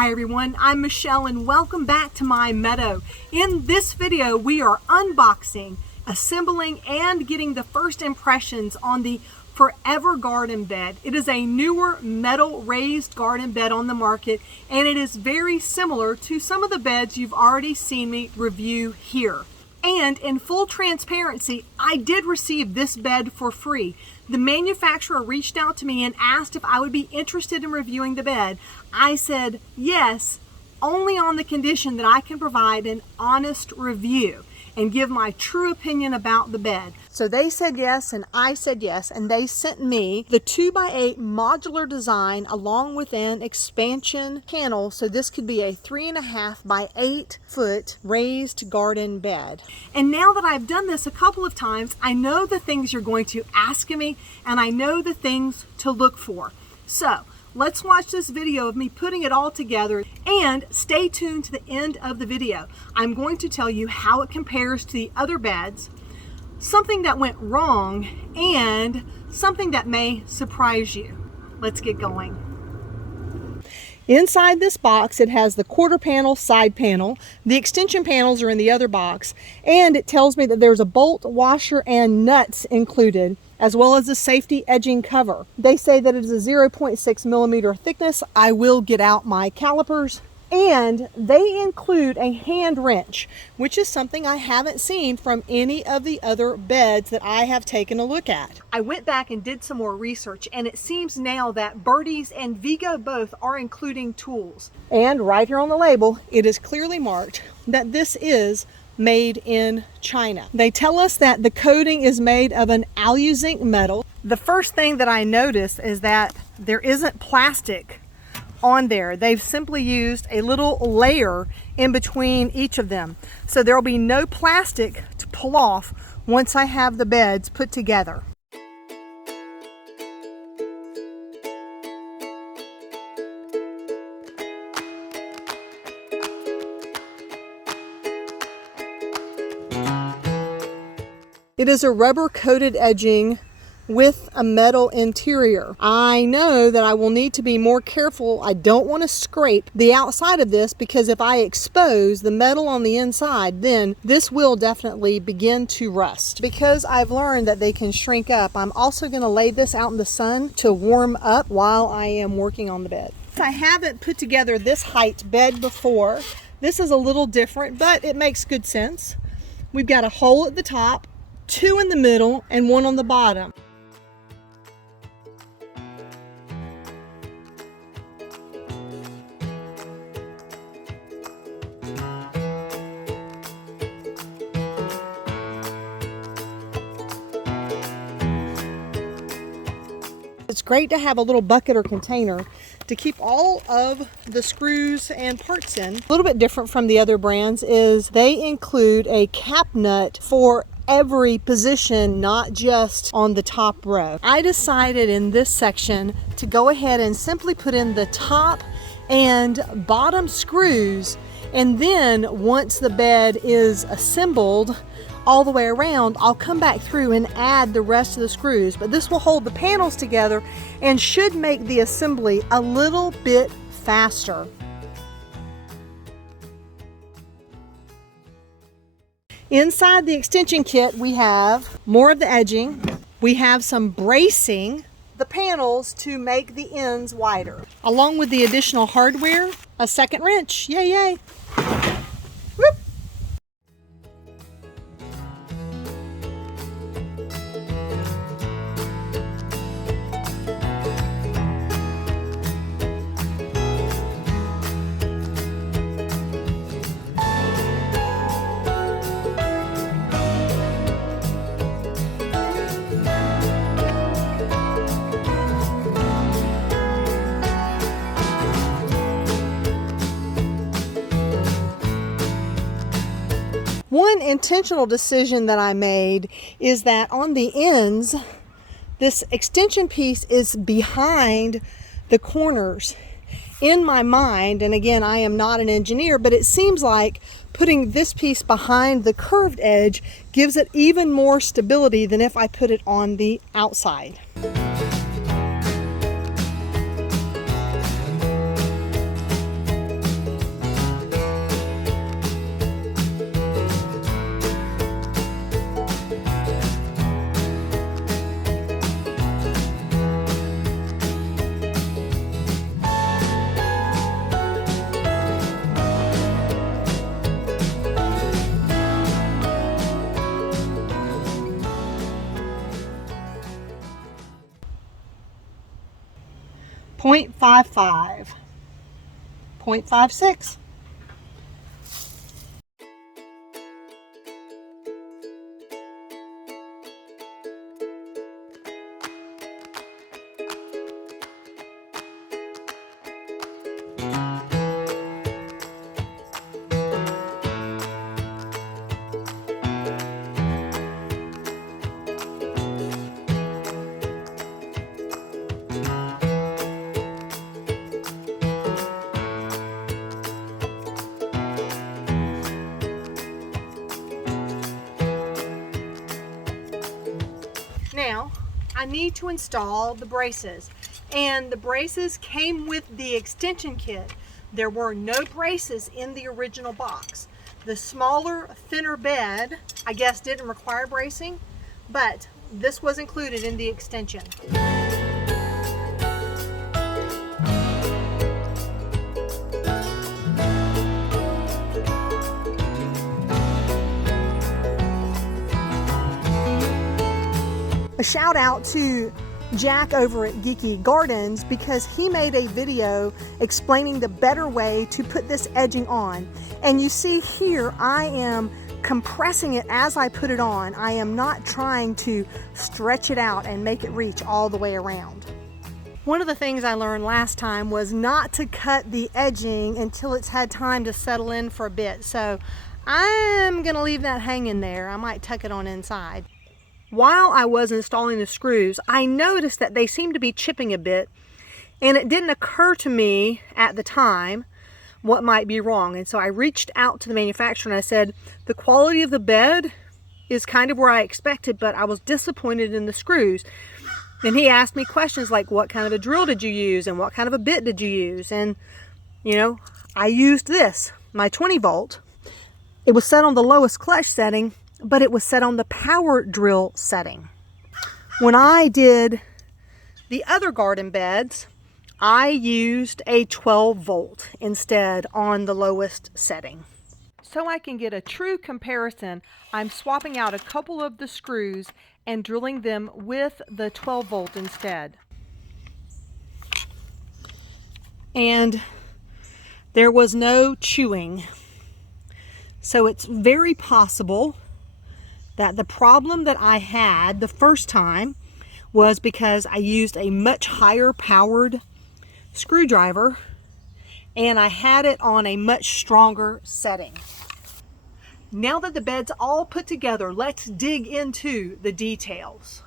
Hi everyone, I'm Michelle and welcome back to my meadow. In this video, we are unboxing, assembling, and getting the first impressions on the Forever Garden Bed. It is a newer metal raised garden bed on the market, and it is very similar to some of the beds you've already seen me review here. And in full transparency, I did receive this bed for free. The manufacturer reached out to me and asked if I would be interested in reviewing the bed. I said yes, only on the condition that I can provide an honest review and give my true opinion about the bed. So they said yes and I said yes, and they sent me the 2x8 modular design along with an expansion panel, so this could be a 3.5 by 8 foot raised garden bed. And now that I've done this a couple of times, I know the things you're going to ask of me and I know the things to look for. So let's watch this video of me putting it all together, and stay tuned to the end of the video. I'm going to tell you how it compares to the other beds, something that went wrong, and something that may surprise you. Let's get going. Inside this box, it has the quarter panel, side panel. The extension panels are in the other box, and it tells me that there's a bolt, washer, and nuts included, as well as a safety edging cover. They say that it is a 0.6 millimeter thickness. I will get out my calipers. And they include a hand wrench, which is something I haven't seen from any of the other beds that I have taken a look at. I went back and did some more research, and it seems now that Birdie's and Vigo both are including tools. And right here on the label, it is clearly marked that this is made in China. They tell us that the coating is made of an alu-zinc metal. The first thing that I notice is that there isn't plastic on there. They've simply used a little layer in between each of them. So there'll be no plastic to pull off once I have the beds put together. It is a rubber coated edging with a metal interior. I know that I will need to be more careful. I don't want to scrape the outside of this, because if I expose the metal on the inside, then this will definitely begin to rust. Because I've learned that they can shrink up, I'm also going to lay this out in the sun to warm up while I am working on the bed. I haven't put together this height bed before. This is a little different, but it makes good sense. We've got a hole at the top, 2 in the middle, and 1 on the bottom. It's great to have a little bucket or container to keep all of the screws and parts in. A little bit different from the other brands is they include a cap nut for every position, not just on the top row. I decided in this section to go ahead and simply put in the top and bottom screws, and then once the bed is assembled all the way around, I'll come back through and add the rest of the screws. But this will hold the panels together and should make the assembly a little bit faster. Inside the extension kit, we have more of the edging. We have some bracing the panels to make the ends wider. Along with the additional hardware, a second wrench. Yay, yay. Whoop. One intentional decision that I made is that on the ends, this extension piece is behind the corners. In my mind, and again, I am not an engineer, but it seems like putting this piece behind the curved edge gives it even more stability than if I put it on the outside. 0.55, 0.56. Now, I need to install the braces, and the braces came with the extension kit. There were no braces in the original box. The smaller, thinner bed, I guess, didn't require bracing, but this was included in the extension. A shout out to Jack over at Geeky Gardens, because he made a video explaining the better way to put this edging on. And you see here, I am compressing it as I put it on. I am not trying to stretch it out and make it reach all the way around. One of the things I learned last time was not to cut the edging until it's had time to settle in for a bit. So I'm gonna leave that hanging there. I might tuck it on inside. While I was installing the screws, I noticed that they seemed to be chipping a bit, and it didn't occur to me at the time what might be wrong. And so I reached out to the manufacturer and I said, the quality of the bed is kind of where I expected, but I was disappointed in the screws. And he asked me questions like, what kind of a drill did you use and what kind of a bit did you use? And you know, I used this, my 20 volt. It was set on the lowest clutch setting, but it was set on the power drill setting. When I did the other garden beds, I used a 12 volt instead on the lowest setting. So I can get a true comparison, I'm swapping out a couple of the screws and drilling them with the 12 volt instead. And there was no chewing. So it's very possible that the problem that I had the first time was because I used a much higher powered screwdriver and I had it on a much stronger setting. Now that the bed's all put together, let's dig into the details.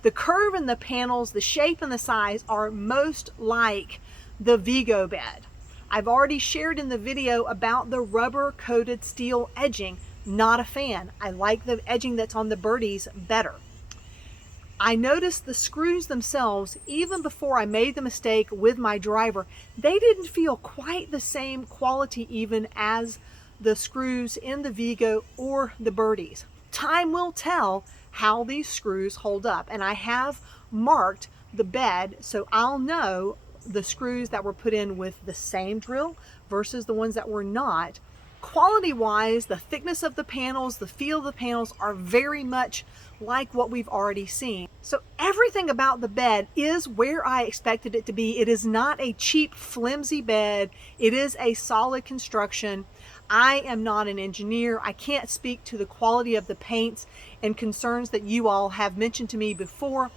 The curve in the panels, the shape and the size are most like the Vigo bed. I've already shared in the video about the rubber coated steel edging. Not a fan. I like the edging that's on the birdies better. I noticed the screws themselves, even before I made the mistake with my driver, they didn't feel quite the same quality even as the screws in the Vigo or the birdies. Time will tell how these screws hold up, and I have marked the bed so I'll know the screws that were put in with the same drill versus the ones that were not. Quality wise, the thickness of the panels, the feel of the panels are very much like what we've already seen. So everything about the bed is where I expected it to be. It is not a cheap, flimsy bed. It is a solid construction. I am not an engineer. I can't speak to the quality of the paints and concerns that you all have mentioned to me before.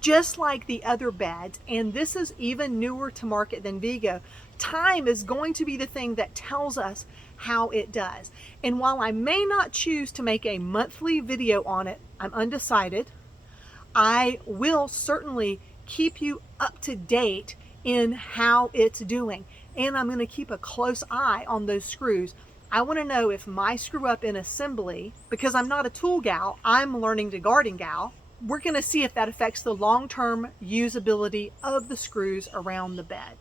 Just like the other beds, and this is even newer to market than Vigo, time is going to be the thing that tells us how it does. And while I may not choose to make a monthly video on it, I'm undecided, I will certainly keep you up to date in how it's doing. And I'm going to keep a close eye on those screws. I want to know if my screw up in assembly, because I'm not a tool gal, I'm learning to garden gal, we're going to see if that affects the long-term usability of the screws around the bed.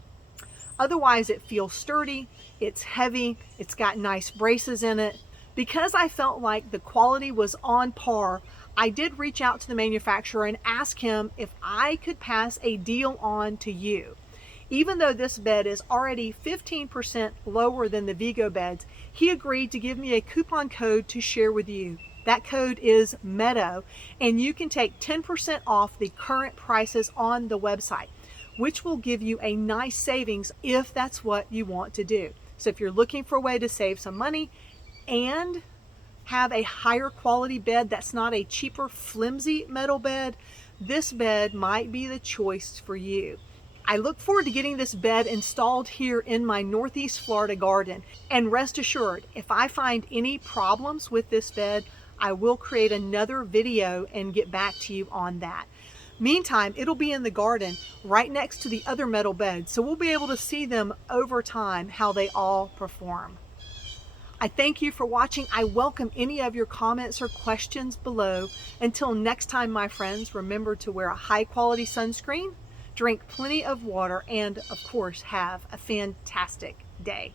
Otherwise, it feels sturdy, it's heavy, it's got nice braces in it. Because I felt like the quality was on par, I did reach out to the manufacturer and ask him if I could pass a deal on to you. Even though this bed is already 15% lower than the Vigo beds, he agreed to give me a coupon code to share with you. That code is MEADOW, and you can take 10% off the current prices on the website. which will give you a nice savings if that's what you want to do. So if you're looking for a way to save some money and have a higher quality bed that's not a cheaper, flimsy metal bed, this bed might be the choice for you. I look forward to getting this bed installed here in my Northeast Florida garden. And rest assured, if I find any problems with this bed, I will create another video and get back to you on that. Meantime, it'll be in the garden right next to the other metal beds, so we'll be able to see them over time, how they all perform. I thank you for watching. I welcome any of your comments or questions below. Until next time, my friends, remember to wear a high quality sunscreen, drink plenty of water, and of course, have a fantastic day.